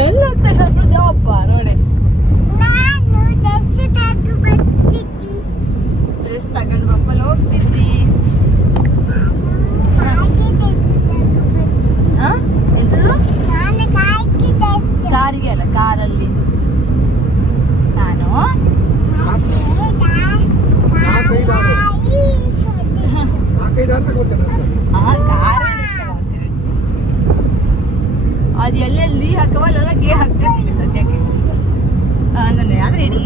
ಎಲ್ಲ ಸ್ವಲ್ಪ ಅಪ್ಪ ನೋಡಿ ಡ್ರೆಸ್ ತಗೊಂಡು ಬಪ್ಪಲ್ಲಿ ಹೋಗ್ತಿದ್ದಿ ಅದು ಎಲ್ಲೆಲ್ಲಿ ಹಾಕವಲ್ಲೆಲ್ಲ ಗೇ ಹಾಕ್ತಿರ್ತೀವಿ ಸದ್ಯಕ್ಕೆ ನಾನು ಆದ್ರೆ ಇಡೀ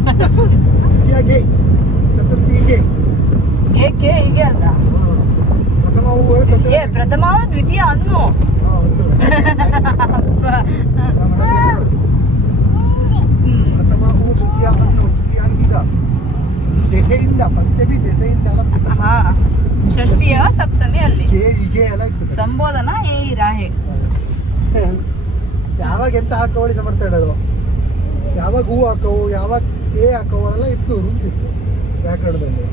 ಚತುರ್ಥಿಯಾಗಿ ಚತುರ್ಥಿಗೆ ಗೇ ಕೆ ಹೀಗೆ ಅಲ್ಲ ಪ್ರಥಮ ಹೂವು ಚತುರ್ಥಿ ಏ ಪ್ರಥಮ ದ್ವಿತೀಯ ಅನ್ನು ಹಾ, ಹೌದು. ಹ್ಮ್ ಪ್ರಥಮ ಹೂವು ತೃತೀಯ ಅನ್ನು ತೃತೀಯಾಂಗಿಗ ದೆಸೆಯಿಂದ ಪಂಚಮಿ ದೆಸೆಯಿಂದ ಎಲ್ಲ ಪ್ರಥಮ ಹಾ ಷಷ್ಠಿಯ ಸಪ್ತಮಿ ಅಲ್ಲಿ. ಸಂಬೋಧನ ಏ ರಾಹೆ. ಯಾವಾಗ ಎಂತ ಹಾಕೋಳಿ ಸಮರ್ಥ ಇಡೋದು ಯಾವಾಗ ಹೂ ಹಾಕವು ಯಾವಾಗ ಏ ಹಾಕವು ಎಲ್ಲ ಇತ್ತು ರೂಲ್ಸ್ ಇತ್ತು ವ್ಯಾಕರಣದಲ್ಲಿ.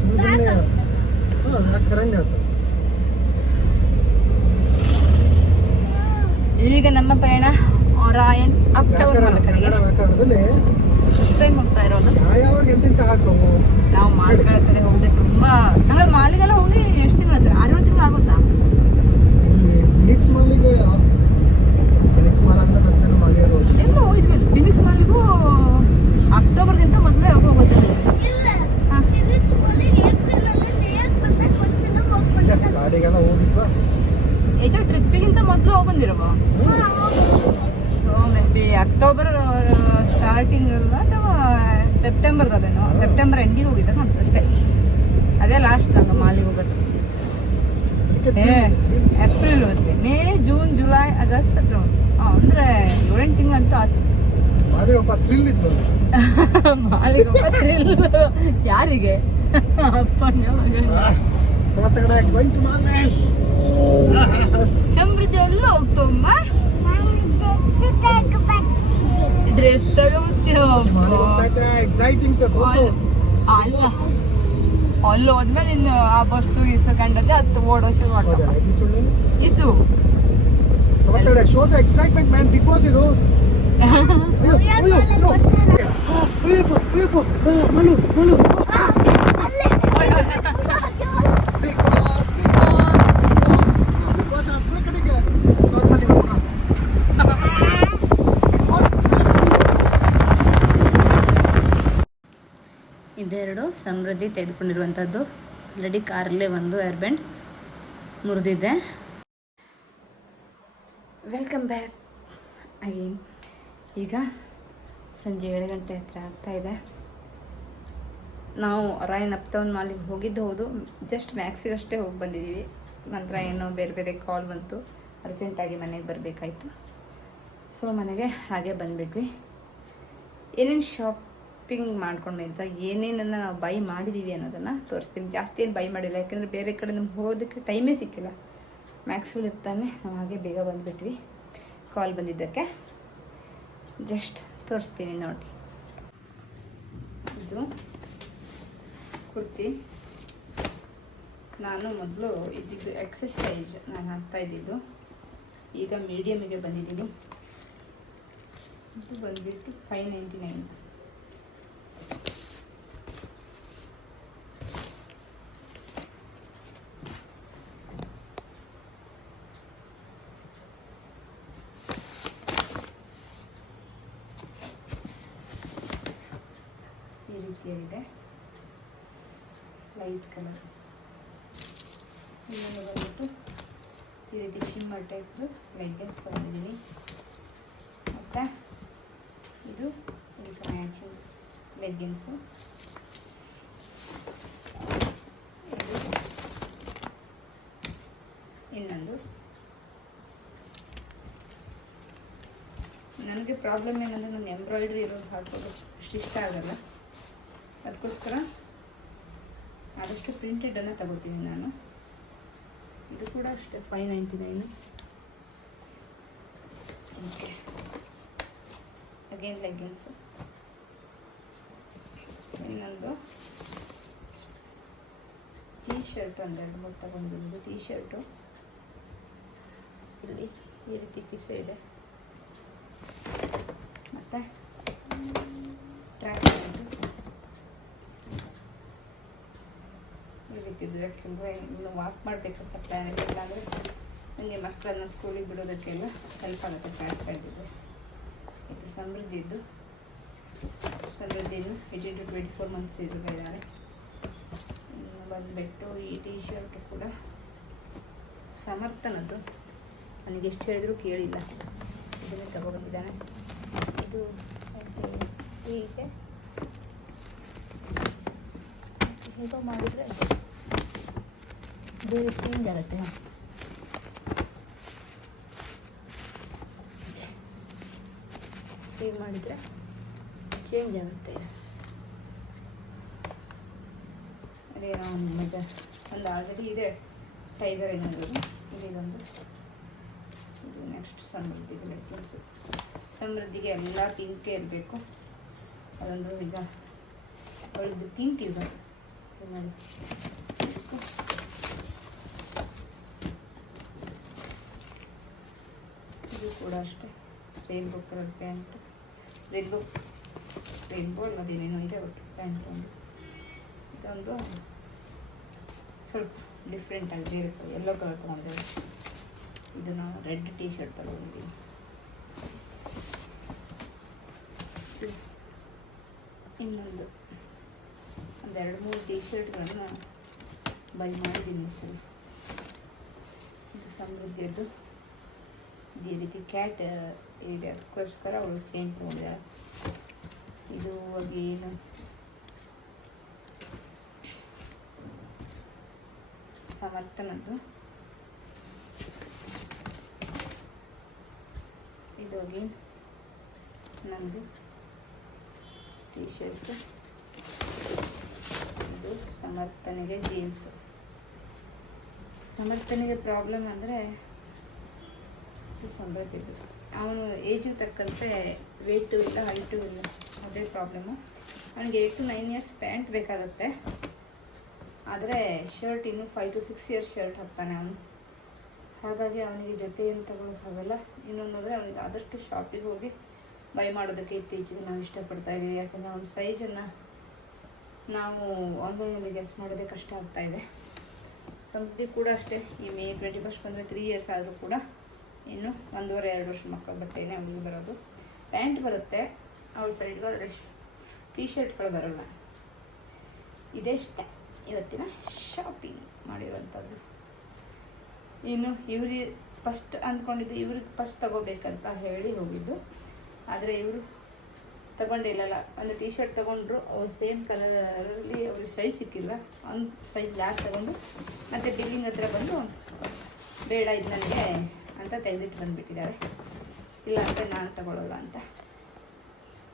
ಸುಮ್ಮನೆ ಹಾಂ ಹೇಳ್ತಾರೆ ಈಗ ನಮ್ಮ ಪಯಣ ರಾಯನ್ ಅಪ್ ಟೌನ್ ಕಡೆಗೆ ಫಸ್ಟ್ ಟೈಮ್ ಹೋಗ್ತಾ ಇರೋದು. ನಾವು ಮಾಲ್ಗಳ ಕಡೆ ಹೋಗದೆ ತುಂಬಾ ನಂಗೆ ಮಾಲಿಗೆಲ್ಲ ಹೋಗಿ ಎಷ್ಟು ತಿಂಗಳು ಆಯ್ತು? ಆರೇಳು ತಿಂಗಳು ಆಗುತ್ತಾ? ಇಲ್ಲಿ ಫಿನಿಕ್ಸ್ ಮಾಲಿಗೆ ಫಿನಿಕ್ಸ್ ಮಾಲ್ ಅಂದ್ರೆ ಮತ್ತೆ ಮಾಲಿಗೆ ರೋಡ್ ಎಲ್ಲ ಹೋಗಿದ್ವಿ? ಫಿನಿಕ್ಸ್ ಮಾಲಿಗೂ ಅಕ್ಟೋಬರ್ಗಿಂತ ಮೊದಲೇ ಹೋಗಿ ಹೋಗುತ್ತೆ ಗಾಡಿಗೆಲ್ಲ ಹೋಗಿದ್ವಾ? ಏಜ್ ಟ್ರಿಪ್ಪಿಗಿಂತ ಮೊದಲು ಹೋಗಿ ಬಂದಿರವ? So maybe October starting ಅಲ್ಲ ಅಥವಾ ಸೆಪ್ಟೆಂಬರ್ದಲ್ಲೇನೋ ಸೆಪ್ಟೆಂಬರ್ ಎಂಡಿಗೆ ಹೋಗಿದ್ದೆ ಕಾಣ್ತು ಅಷ್ಟೇ. ಅದೇ ಲಾಸ್ಟ್ ನಂಗೆ ಮಾಲಿಗೆ ಹೋಗೋದು. ಏಪ್ರಿಲ್ ಮತ್ತೆ. May June July August September ಅಂದರೆ ಏಳೆಂಟು ತಿಂಗಳಂತೂ ಆಯ್ತು. ಒಬ್ಬ ಥ್ರಿಲ್. ಯಾರಿಗೆ? ಅಪ್ಪ. ಸಮರ್ಥ ಕಡೆ going to mall man. Samruddhi ಎಲ್ಲ ಹೋಗ್ತಮ್ಮ ಡ್ರೆಸ್ ತಗೋತೀವ ಎಕ್ಸೈಟಿಂಗ್ ಅಲ್ಲ ಅಲ್ಲಿ ಹೋದ್ಮೇಲೆ ಇನ್ನು ಆ ಬಸ್ಸು ಇಸ್ಕೊಂಡದೆ ಅದು ಓಡೋ ಶುರು ಮಾಡ್ತಾರೆ ಇದು show the excitement man, big boss ಇದು ಮನು, ಮನು. ಸಮೃದ್ಧಿ ತೆಗೆದುಕೊಂಡಿರುವಂಥದ್ದು. ಆಲ್ರೆಡಿ ಕಾರಲ್ಲೇ ಒಂದು ಏರ್ ಬ್ಯಾಂಡ್ ಮುರಿದಿದೆ. ವೆಲ್ಕಮ್ ಬ್ಯಾಕ್ ಐ ಈಗ ಸಂಜೆ ಏಳು ಗಂಟೆ ಹತ್ರ ಇದೆ. ನಾವು ರಾಯನ್ ಅಪ್ ಟೌನ್ ಮಾಲಿಗೆ ಹೋಗಿದ್ದು ಹೌದು. ಜಸ್ಟ್ ಮ್ಯಾಕ್ಸಿಗಷ್ಟೇ ಹೋಗಿ ಬಂದಿದ್ದೀವಿ. ನಂತರ ಏನೋ ಬೇರೆ ಬೇರೆ ಕಾಲ್ ಬಂತು. ಅರ್ಜೆಂಟಾಗಿ ಮನೆಗೆ ಬರಬೇಕಾಯ್ತು. ಸೊ ಮನೆಗೆ ಹಾಗೆ ಬಂದುಬಿಟ್ವಿ. ಏನೇನು ಶಾಪಿಂಗ್ ಮಾಡ್ಕೊಂಡು ಅಂತ ಏನೇನನ್ನು ಬೈ ಮಾಡಿದ್ದೀವಿ ಅನ್ನೋದನ್ನು ತೋರಿಸ್ತೀನಿ. ಜಾಸ್ತಿ ಏನು ಬೈ ಮಾಡಿಲ್ಲ. ಯಾಕಂದರೆ ಬೇರೆ ಕಡೆ ನಮ್ಗೆ ಹೋಗೋದಕ್ಕೆ ಟೈಮೇ ಸಿಕ್ಕಿಲ್ಲ. ಮ್ಯಾಕ್ಸಿಮಲ್ ಇರ್ತಾನೆ. ನಾವು ಹಾಗೆ ಬೇಗ ಬಂದುಬಿಟ್ವಿ. ಕಾಲ್ ಬಂದಿದ್ದಕ್ಕೆ. ಜಸ್ಟ್ ತೋರಿಸ್ತೀನಿ ನೋಡಿ. ಇದು ಕುರ್ತಿ. ನಾನು ಮೊದಲು ಇದ್ದಿದ್ದು ಎಕ್ಸಸೈಜ್ ನಾನು ಹಾಕ್ತಾ ಇದ್ದಿದ್ದು. ಈಗ ಮೀಡಿಯಮಿಗೆ ಬಂದಿದ್ದೀನಿ. ಇದು ಬಂದುಬಿಟ್ಟು ಫೈವ್ ನೈಂಟಿ ನೈನ್ ಈ ರೀತಿಯಾಗಿದೆ ಲೈಟ್ ಕಲರ್ ಇನ್ನೊಂದು ಬಂದ್ಬಿಟ್ಟು ಈ ರೀತಿ ಶಿಮ್ಮರ್ ಟೈಪ್ದು ಲೆಗ್ಗಿನ್ಸ್ ತಗೊಂಡಿದ್ದೀನಿ. ಮತ್ತು ಇದು ಇದಕ್ಕೆ ಮ್ಯಾಚಿಂಗ್ ಲೆಗ್ಗಿನ್ಸು ಇನ್ನೊಂದು. ನನಗೆ ಪ್ರಾಬ್ಲಮ್ ಏನಂದರೆ, ನಾನು ಎಂಬ್ರಾಯ್ಡ್ರಿ ಇರೋದು ಹಾಕೋದು ಅಷ್ಟು ಇಷ್ಟ ಆಗಲ್ಲ. ಅದಕ್ಕೋಸ್ಕರ ಆದಷ್ಟು ಪ್ರಿಂಟೆಡನ್ನು ತಗೋತೀನಿ ನಾನು. ಇದು ಕೂಡ ಅಷ್ಟೇ five ninety nine okay again leggings ಇನ್ನೊಂದು ಟೀ ಶರ್ಟ್ ಒಂದೆರಡು ಮೂರು ತಗೊಂಡಿದ್ದು ಟೀ ಶರ್ಟು ಇಲ್ಲಿ ಈ ರೀತಿ ಕಿಸೆ ಇದೆ. ಮತ್ತು ಟ್ರ್ಯಾಕ್ ಪ್ಯಾಂಟು ಈ ಯಾಕಂದರೆ ಇನ್ನು ವಾಕ್ ಮಾಡಬೇಕಂತ ಪ್ಲ್ಯಾನ್ ಇದೆ ಇಲ್ಲಾಂದರೆ ನನಗೆ ಮಕ್ಕಳನ್ನ ಸ್ಕೂಲಿಗೆ ಬಿಡೋದಕ್ಕೆಲ್ಲ ಹೆಲ್ಪ್ ಆಗುತ್ತೆ ಪ್ಯಾಂಟ್ ಇದೆ ಇದು. ಸಮೃದ್ಧಿದ್ದು ಸಮೃದ್ಧಿನೂ eighteen to twenty four months ಇದ್ದಾರೆ. ಇನ್ನು ಬಂದುಬಿಟ್ಟು ಈ ಟೀ ಶರ್ಟ್ ಕೂಡ ಸಮರ್ಥನದ್ದು ನನಗೆ ಎಷ್ಟು ಹೇಳಿದರೂ ಕೇಳಿಲ್ಲ. ಇದನ್ನೇ ತಗೊಬಂದಿದ್ದಾನೆ. ಇದು ಹೀಗೆ. ಹೇಗೋ ಮಾಡಿದರೆ ಬೇರೆ ಚೇಂಜ್ ಆಗುತ್ತೆ ಹೀಗೆ ಮಾಡಿದರೆ ಚೇಂಜ್ ಆಗುತ್ತೆ. ಅದೇ ಮಜಾ. ಒಂದು ಆಲ್ರೆಡಿ ಇದೆ. ಟೈಗರ್ ಏನಾದರೂ ಇದೊಂದು ಇದು ನೆಕ್ಸ್ಟ್ ಸಮೃದ್ಧಿಗೆ ಲೆಕ್ಕನ್ಸು ಸಮೃದ್ಧಿಗೆ ಎಲ್ಲ ಪಿಂಕೇ ಇರಬೇಕು. ಅದೊಂದು ಈಗ, ಅವಳದ್ದು ಪಿಂಕ್ ಇದೆ ಮಾಡಿ ಇದು ಕೂಡ ಅಷ್ಟೇ. Rainbow colour pant rainbow rainbow ಅದೇನೇನೋ ಇದೆ ಒಟ್ಟು ಪ್ಯಾಂಟ್ ಒಂದು. ಇದೊಂದು ಸ್ವಲ್ಪ ಡಿಫ್ರೆಂಟ್ ಆಗಿ ಬೇರೆ ಎಲ್ಲೋ ಕಲರ್ ತೊಗೊಂಡಿದ್ದೆ ಇದನ್ನು ರೆಡ್ ಟೀ ಶರ್ಟ್ ತಗೊಂಡಿದ್ದೀನಿ ಇನ್ನೊಂದು, ಒಂದೆರಡು ಮೂರು ಟೀ ಶರ್ಟ್ಗಳನ್ನು ಬೈ ಮಾಡಿದ್ದೀನಿ ಸರ್ ಇದು ಸಮೃದ್ಧಿಯದ್ದು. ಇದು ರೀತಿ ಕ್ಯಾಟ್ ಇದೆ. ಅದಕ್ಕೋಸ್ಕರ ಅವಳು ಚೇಂಜ್ ತೊಗೊಂಡಿದ್ದಾಳೆ. ಇದು ಏನು? ಸಮರ್ಥನದ್ದು. ಇದು ಅಗೇನ್ ನಂದು ಟೀ ಶರ್ಟ್ ಇದು ಸಮರ್ಥನೆಗೆ ಜೀನ್ಸು ಸಮರ್ಥನೆಗೆ ಪ್ರಾಬ್ಲಮ್ ಅಂದರೆ ಸಂಬತ್ತಿದ್ದು ಅವನು ಏಜಿಗೆ ತಕ್ಕಂತೆ ವೆಯ್ಟು ಇಲ್ಲ ಹೈಟು ಇಲ್ಲ, ಅದೇ ಪ್ರಾಬ್ಲಮ್ಮು ಅವನಿಗೆ eight to nine years pant ಬೇಕಾಗುತ್ತೆ. ಆದರೆ ಶರ್ಟ್ ಇನ್ನೂ five to six years shirt ಹಾಕ್ತಾನೆ ಅವನು. ಹಾಗಾಗಿ ಅವನಿಗೆ ಜೊತೆ ಏನು ಇನ್ನೊಂದು ಅಂದರೆ ಅವನಿಗೆ ಆದಷ್ಟು ಶಾಪಿಗೆ ಹೋಗಿ ಬೈ ಮಾಡೋದಕ್ಕೆ ಇತ್ತೀಚೆಗೆ ನಾವು ಇಷ್ಟಪಡ್ತಾ ಇದ್ದೀವಿ. ಯಾಕಂದರೆ ಅವನ ಸೈಜನ್ನು ನಾವು ಆನ್ಲೈನಲ್ಲಿ ಗೆಸ್ ಮಾಡೋದೇ ಕಷ್ಟ ಆಗ್ತಾ ಇದೆ. ಸಮೃದ್ಧಿ ಕೂಡ ಅಷ್ಟೇ. ಈ ಮೇ ಟ್ವೆಂಟಿ ಫಸ್ಟ್ ಬಂದರೆ ತ್ರೀ ಇಯರ್ಸ್ ಆದರೂ ಕೂಡ ಇನ್ನು ಒಂದೂವರೆ, ಎರಡು ವರ್ಷ ಮಕ್ಕಳ ಬಟ್ಟೆನೇ ಅವ್ರಿಗೆ ಬರೋದು. ಪ್ಯಾಂಟ್ ಬರುತ್ತೆ ಅವ್ರ ಸೈಡ್ಗೆ ಅದರ ಟೀ ಶರ್ಟ್ಗಳು ಬರೋಲ್ಲ. ಇದೆಷ್ಟೇ, ಇವತ್ತಿನ ಶಾಪಿಂಗ್ ಮಾಡಿರೋಂಥದ್ದು ಇನ್ನು ಇವ್ರಿಗೆ ಫಸ್ಟ್ ಅಂದ್ಕೊಂಡಿದ್ದು ಇವ್ರಿಗೆ ಫಸ್ಟ್ ತಗೋಬೇಕಂತ ಹೇಳಿ ಹೋಗಿದ್ದು. ಆದರೆ ಇವರು ತಗೊಂಡಿಲ್ಲಲ್ಲ ಒಂದು ಟೀ ಶರ್ಟ್ ತೊಗೊಂಡ್ರು, ಅವ್ರು ಸೇಮ್ ಕಲರಲ್ಲಿ ಅವ್ರಿಗೆ ಸೈಜ್ ಸಿಕ್ಕಿಲ್ಲ. ಒಂದು ಸೈಜ್ ಲಾಸ್ಟ್ ತಗೊಂಡು, ಮತ್ತು ಬಿಲ್ಲಿಂಗ್ ಹತ್ರ ಬಂದು ಬೇಡ, ಇದು ನನಗೆ ಅಂತ ತೆಗೆದಿಟ್ಟು ಬಂದ್ಬಿಟ್ಟಿದ್ದಾರೆ. ಇಲ್ಲ ಅಂತ ನಾನು ತಗೊಳ್ಳಲ್ಲ ಅಂತ.